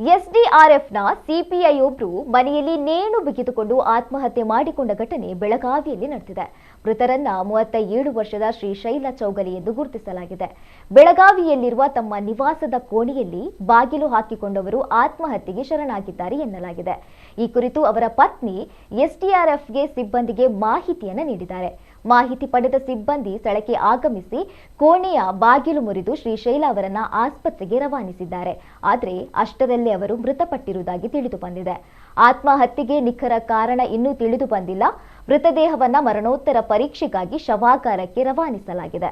ಎಸ್ಡಿಆರ್ಎಫ್ನ ಸಿಪಿಐಯೊಬ್ಬರು ಮನೆಯಲ್ಲಿ ನೇಣು ಬಿಗಿದುಕೊಂಡು ಆತ್ಮಹತ್ಯೆ ಮಾಡಿಕೊಂಡ ಘಟನೆ ಬೆಳಗಾವಿಯಲ್ಲಿ ನಡೆದಿದೆ. ಮೃತರನ್ನ 37 ವರ್ಷದ ಶ್ರೀಶೈಲ ಚೌಗಲಿ ಎಂದು ಗುರುತಿಸಲಾಗಿದೆ. ಬೆಳಗಾವಿಯಲ್ಲಿರುವ ತಮ್ಮ ನಿವಾಸದ ಕೋಣೆಯಲ್ಲಿ ಬಾಗಿಲು ಹಾಕಿಕೊಂಡವರು ಆತ್ಮಹತ್ಯೆಗೆ ಶರಣಾಗಿದ್ದಾರೆ ಎನ್ನಲಾಗಿದೆ. ಈ ಕುರಿತು ಅವರ ಪತ್ನಿ ಎಸ್ಡಿಆರ್ಎಫ್ಗೆ ಸಿಬ್ಬಂದಿಗೆ ಮಾಹಿತಿಯನ್ನು ನೀಡಿದ್ದಾರೆ. ಮಾಹಿತಿ ಪಡೆದ ಸಿಬ್ಬಂದಿ ಸ್ಥಳಕ್ಕೆ ಆಗಮಿಸಿ ಕೋಣೆಯ ಬಾಗಿಲು ಮುರಿದು ಶ್ರೀಶೈಲ ಅವರನ್ನ ಆಸ್ಪತ್ರೆಗೆ ರವಾನಿಸಿದ್ದಾರೆ. ಆದರೆ ಅಷ್ಟರಲ್ಲೇ ಅವರು ಮೃತಪಟ್ಟಿರುವುದಾಗಿ ತಿಳಿದು ಬಂದಿದೆ. ಆತ್ಮಹತ್ಯೆಗೆ ನಿಖರ ಕಾರಣ ಇನ್ನೂ ತಿಳಿದು ಬಂದಿಲ್ಲ. ಮೃತದೇಹವನ್ನ ಮರಣೋತ್ತರ ಪರೀಕ್ಷೆಗಾಗಿ ಶವಾಗಾರಕ್ಕೆ ರವಾನಿಸಲಾಗಿದೆ.